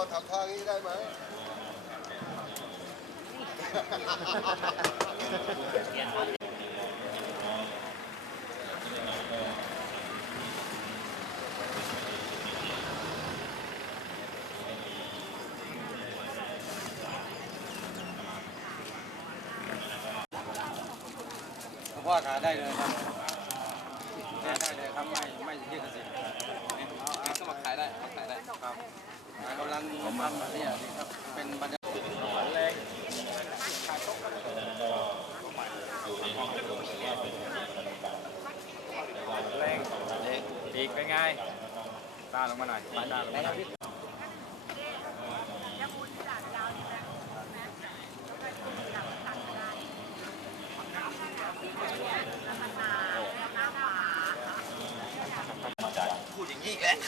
ก็ทำท่านี้ได้ไหม พ่อขาได้เลยครับได้ได้เลยครับไม่ไม่ยืดสิทธิ์เอาเอาสมัครขายได้ขายได้ครับกำลังทำแบบนี้อะนี่ครับเป็นบรรยากาศแรง แรงปีกเป็นไงตาลงมาหน่อยตาลงมาหน่อย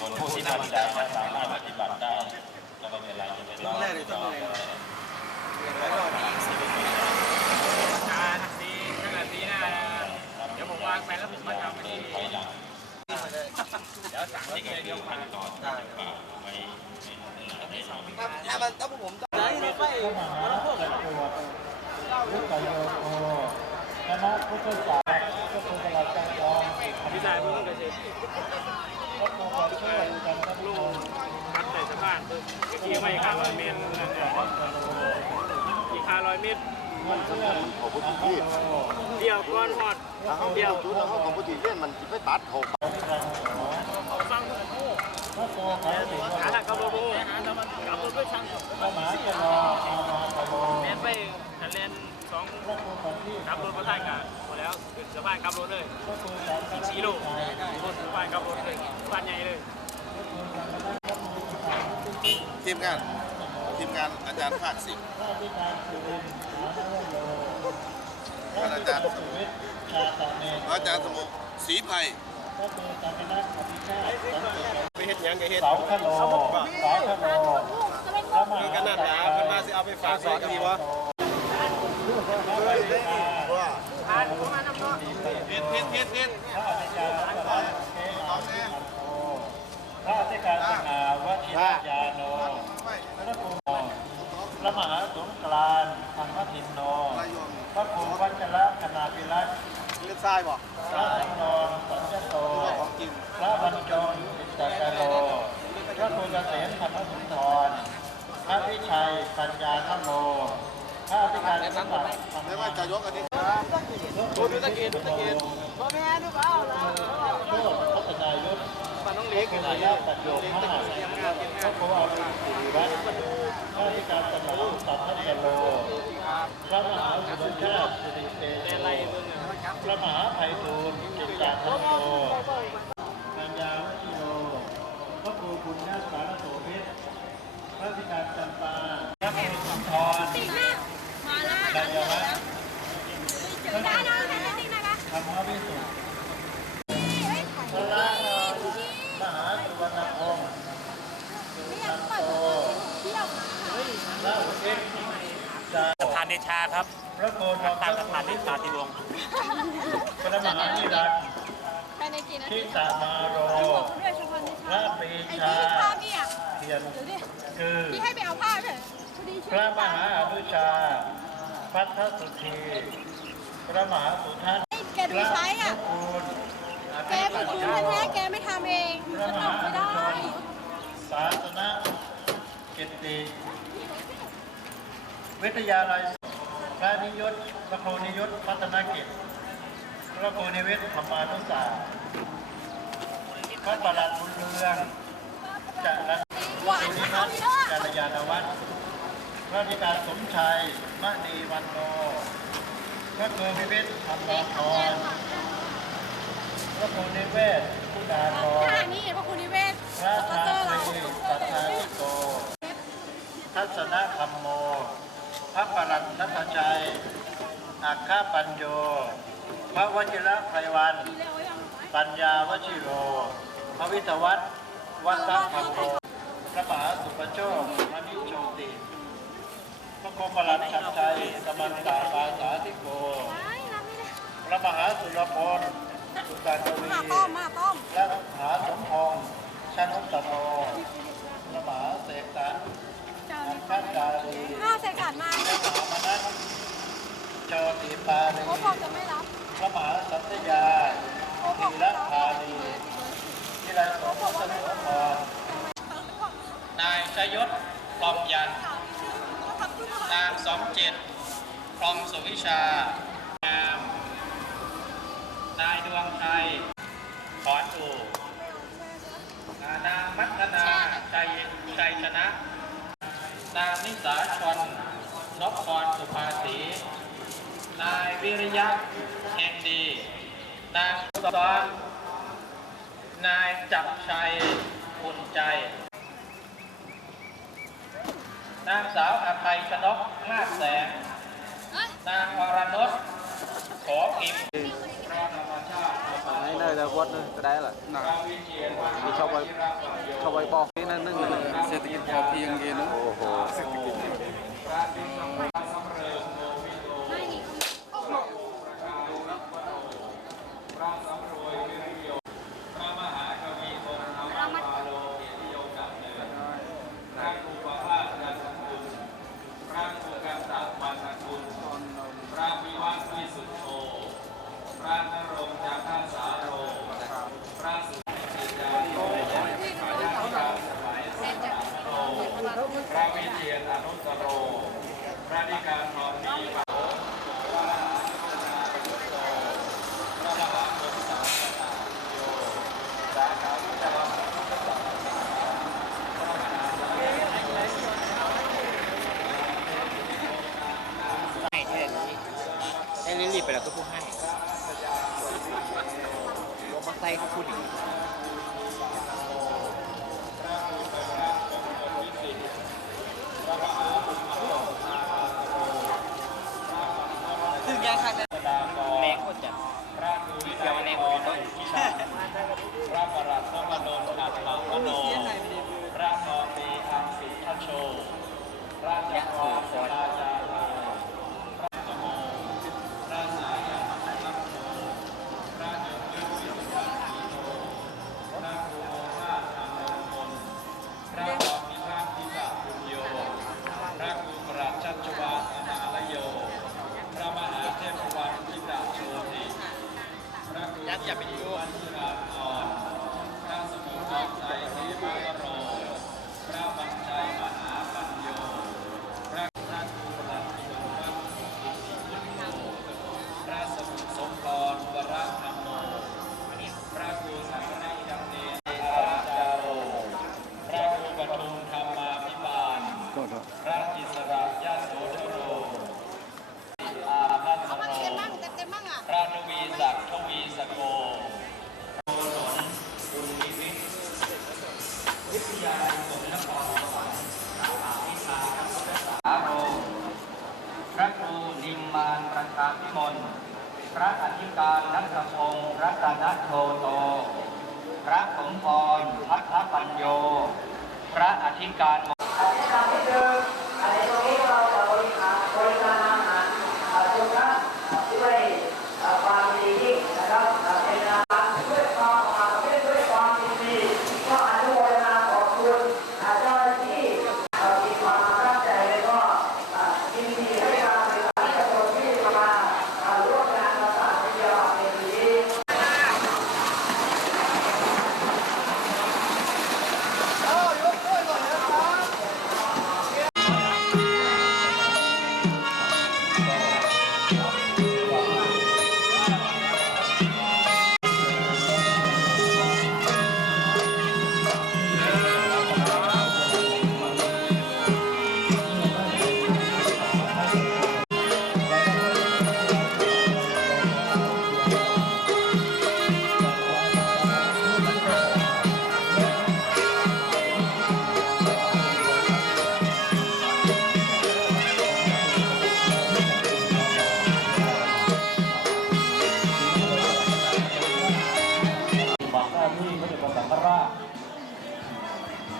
คนผู้ที่มั่นใจว่าสามารถปฏิบัติได้ก็ไม่เป็นไรจะไม่ต้องแรกเลยต้องเลยการตีถ้าเกิดตีหน้านะเดี๋ยวผมวางไปแล้วผมมาทำอันนี้เดี๋ยวสั่งที่เลยเดียวมาได้ไม่ถ้ามันถ้าผมต้องได้ไม่ไปมันพวกอะ พี่ชายเพิ่งจะเสร็จลูกคัดแต่สะพานเมื่อกี้ไม่คาร้อยเมตรนั่นแหละอีกคาร้อยเมตรของพุทธิพี่เดียวก้อนหอดถ้าเขาเดียวชุดเขาของพุทธิเลี่ยนมันไม่ตัดเขาฟังหาทางกำลังรู้กำลังด้วยช่างแมนไปทันเล สองขับรถมาท่ายกันหมดแล้วขึ้นสะพานขับรถเลยอีกสี่โลรถสะพานขับรถเลยสะพานใหญ่เลย ทีมงานทีมงานอาจารย์ภาคสิงห์ท่านอาจารย์อาจารย์สมุศรีไพรไม่เห็นยังไงเห็นเสาขโลเสาขโลแล้วมากันนั่นนะเพิ่นมาสิเอาไปฝากสอนดีวะ ข้าราชการสง่าวชิรยาโนพระครูพระมหาสงกรานต์ธรรมทินโนพระครูวัชระคณาภิรัตน์เล่นทรายบ่พระสังนองสัญญโตพระบรรจงอิตตะโลพระครูเกษมธรรมสุนทรพระพิชัยปัญญาธโม พระอธิการสมบัติธรรมไม่ว่าจะยกอันนี้ดูดูตะเกียบดูตะเกียบโชคพัฒนายุทธมันต้องเล็กเป็นระยะตัดโยมห้าพระโคอารุณสิริวัฒน์พระอธิการสมานสัมพันธ์โลพระมหาสุรชาติสิริเตโชพระมหาไพฑูรย์จิตตาทัพโตปัญญาวชิโรพระครูบุญญาสารโสภิตพระอธิการจำปาพระครูสุนทร มาแล้ว กัญญาวัฒน์ ได้ได้ได้ได้ได้ได้ ธรรมวิสุทธิ์พระราชมหาสุวรรณพงศ์สุนันโต เที่ยว พระอุทิศจาทานเดชาครับพระโกนตามสถานที่ปาติวงศ์พระมหานิรันดร์ไปในกี่นาทิทีตามาโรบอกด้วยชมวันนี้พระปรีไอ้ชาที่ผ้าพี่อะเทียนเดี๋ยวดิคือพี่ให้ไปเอาผ้าเถอะพอดีพระมหาอนุชา พัทธสุธีพระมหาสุทัศน์แกดูใช้อะพระคูณแกฝึกคุณแท้ๆแกไม่ทำเองพระจะมทำหาไม่อนุได้ชนศาสนกิตติ วิทยาลัยพระนิยตพระครูนิยตพัฒนกิจพระครูนิเวศธรรมานุศาสตร์พระประหลัดบุญเรืองจะรัตหวานนิเขาพัฒน์เยอะจารยานวัฒน์พระธิการสมชัยมณีวันโนพระครูพิพิธธรรมพรพระครูนิเวศพุดาธท่ารนี่พระคุณนิเวศพระก็ชาเจอเราตรีสัทธาธิโกทัศนคัมโม พระปรัตทัตชัยอัคคปัญโย พระวชิระไพวันเร็วยังปัญญาวชิโร พระวิทยวัฒน์วัฒนธรรมโมพระมหาสุปโชคมณิโชติ พระโคมปรัตชัดชัยสมันตาปาสาธิโกไม่รับไม่ได้พระมหาสุรพลสุตากวีมาต้มมาต้มและมหาสมพงษ์ชนุตตโนพระมหาเสกสรรานมาพระมหามนัสโจติปานีโอ้บอกจะไม่รับพระมหาสัตยาโอ้บอกธีไม่รรับธานีที่ไรสมสมุทรพรนายชยศปลอมยัน นางสมจิตพรหมสุวิชางามนายดวงไทยขอนอู่นางมัฒนาชัยชัยชนะ นางนิสาชนนพพรสุภาษีนายวิริยะแห่งดี นางสอนนายจับชัยอุ่นใจ นางสาวอภัยชนกนาคแสง นางอรนุชขอพิมพ์ này nơi là quất nữa cái đấy là đi cho bay cho bay bò cái nên nâng này เศรษฐกิจพอเพียงเองนะโอ้โห ไม่นี่เรามา พระวิวัฒน์วิสุทธโธพระนรงค์จักรสาโร พระสุจิตานิโรธพระวิเชียรอ นุสโรพระนิการทองดี ระจักรวาลสร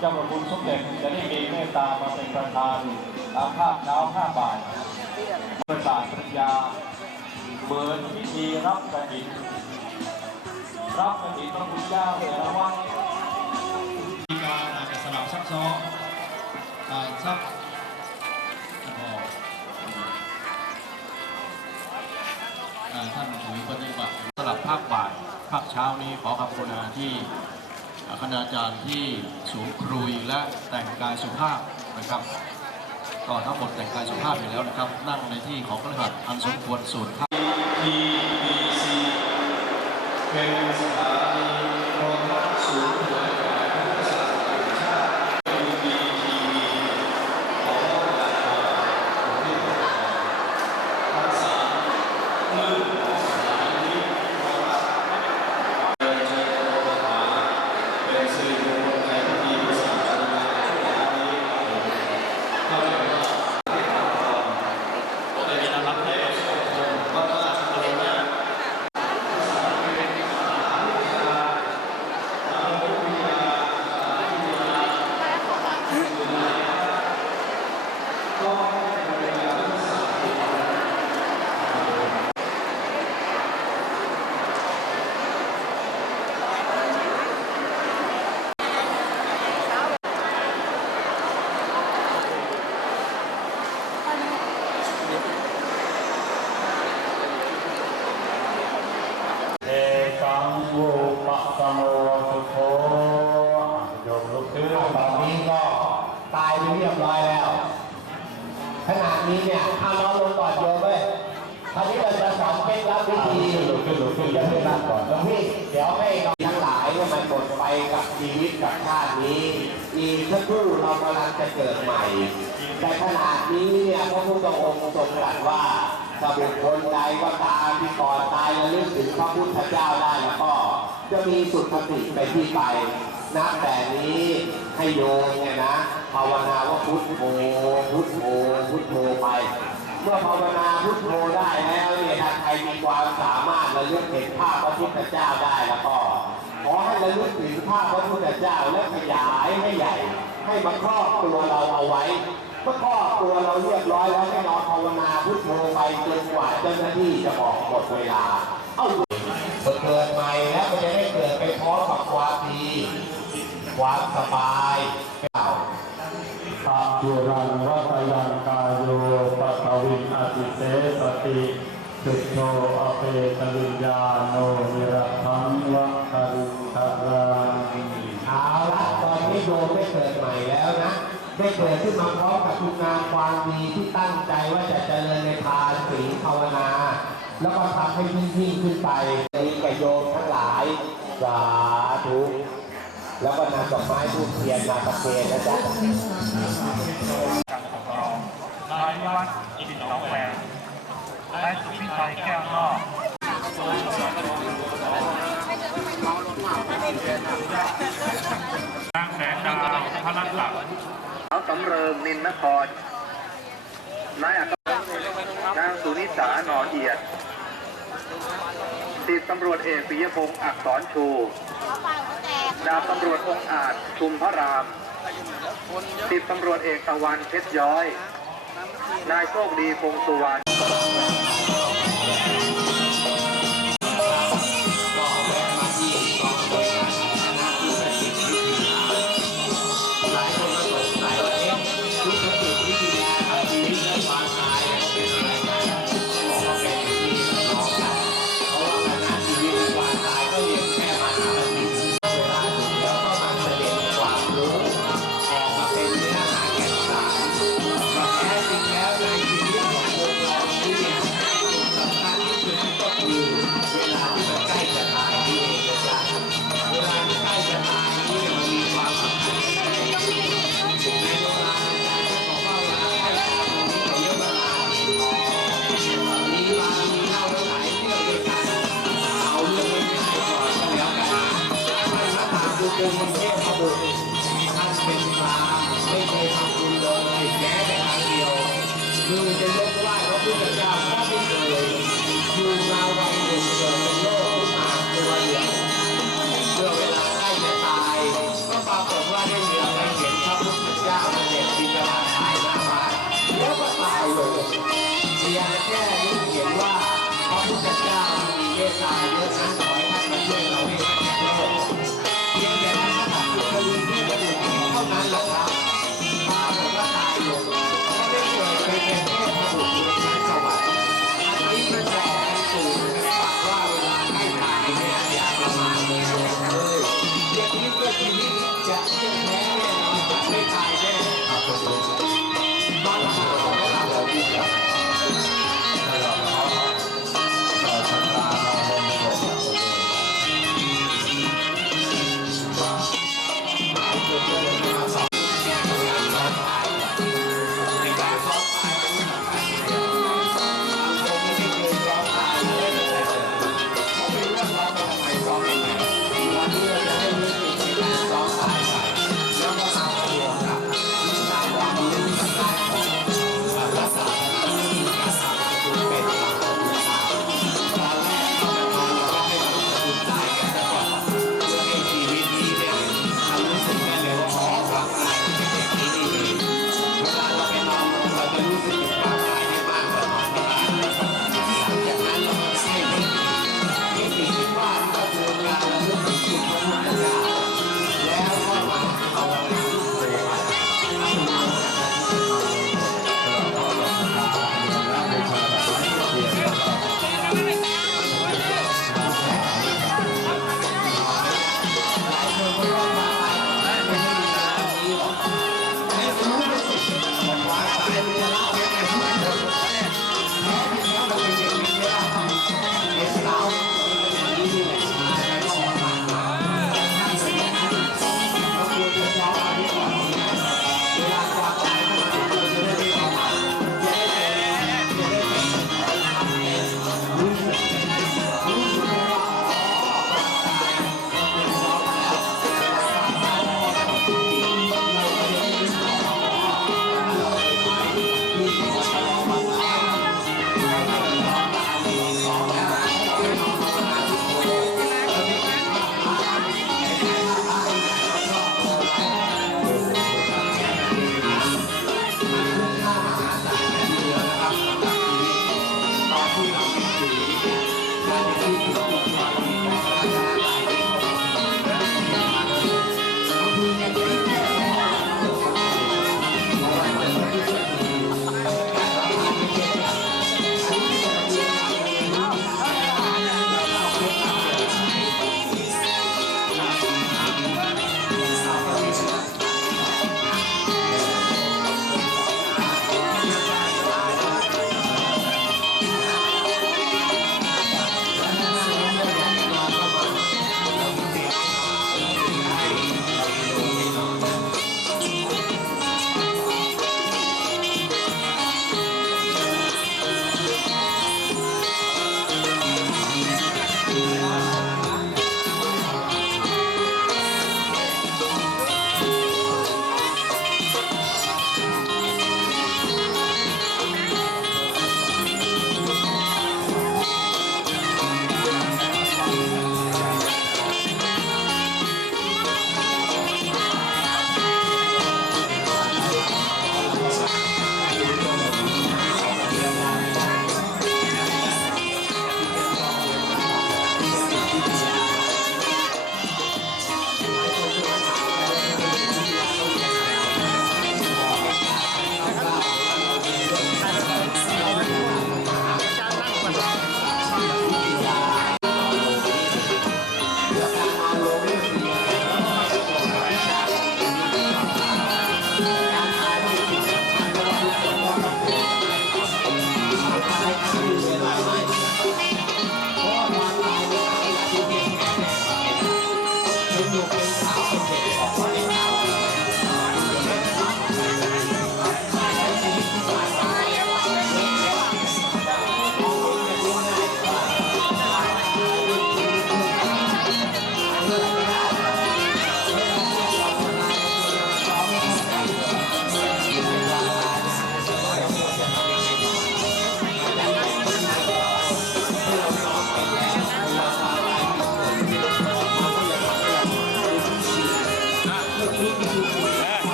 เจ้าประคุณสมเด็จจะได้มีเมตตามาเป็นประธานตามภาพเช้าห้าบ่ายประสาทปัญญาเบิดพิธีรับกระดิ่นรับกระดิ่นพระคุณเจ้าเหนือวังมีการอาจจะสลับซับซ้อนซับท่านถือปฏิบัติสลับภาคบ่ายภาคเช้านี้ขอขอบคุณที่ คณาจารย์ที่สูงครุยและแต่งกายสุภาพนะครับก็ทั้งหมดแต่งกายสุภาพอยู่แล้วนะครับ นั่งในที่ของพระหัตอันสมควรสูตร TBC เป็นสถาพโทรทัศน์สูงเผยแผ่พุทธศาสนาแห่งชาติ MBTV ของพระราชาที่ทั้งสามมือของสถานีโทรทัศน์เดินใจโทรหาเป็นสื่อมวลชนในพิธีประสานงานในช่วงนี้เข้าใจว่าก็ได้ยินรับให้วัดราชบุรณะ เอกังวูปะสมโอสุโธโยมลุกขึ้น ตอนนี้ก็ตายไปเรียบร้อยแล้ว ขนาดนี้เนี่ยเอาน้องลงก่อนโยมเว้ยคราวนี้เราจะสอนเคล็ดลับวิธี ลุกขึ้นลุกขึ้น จะ ลุก เป็ ขึ้ น น รั นั่ บ ง ก่ ก่ อ อน น หลวงพี่เดี๋ยวให้เราทั้งหลายเนี่ยมันหมดไปกับชีวิตกับชาตินี้ อีกสักครู่เรากำลังจะ เกิดใหม่ แต่ขนาดนี้เนี่ยพระพุทธองค์ทรงตรัสว่าถ้าบุคคลใดก็ตามที่ก่อนตายระลึกถึงพระพุทธเจ้าได้แล้วก็ จะมีสุขติไปที่ไปนับแต่นี้ให้โยมเนี่ยนะภาวนาว่าพุทโธพุทโธพุทโธไป เมื่อภาวนาพุทโธได้แล้วเนี่ยถ้าใครมีความสามารถระลึกเห็นภาพพระพุทธเจ้าได้แล้วก็ขอให้ระลึกถึงภาพพระพุทธเจ้าและขยายให้ใหญ่ ให้มาครอบตัวเราเอาไว้เมื่อครอบตัวเราเรียบร้อยแล้วให้นอนภาวนาพุทโธไปจนกว่าเจ้าหน้าที่จะบอกหมดเวลา เอาเกิดใหม่แล้วมันจะได้เกิดไปพร้อมกับความดีความสบายเก่าปะจุรังวัตยังกายโยปะตวินอติเสสติสุโธอเปตวิญาโนนิระ ได้เกิดขึ้นมาพร้อมกับคุณงามความดีที่ตั้งใจว่าจะเจริญในทานศีลภาวนา แล้วก็ทำให้ยิ่งยิ่งขึ้นไปในกโยมทั้งหลายสาธุแล้วก็นำดอกไม้ทูบเทียนมาประเคนนะจ๊ะนายวัดอินหนองแหวนนายสุพิชัยแก้วนอกนางแสงดาวพระรัตน์ เขาสำเริงนินนคร นายอัครนางสุนิสาหนอเอียดสิบตำรวจเอกปิยพงศ์อักษรชู ดาบตำรวจองอาจชุมพระรามสิบตำรวจเอกตะวันเพชรย้อย นายโชคดีคงสุวรรณ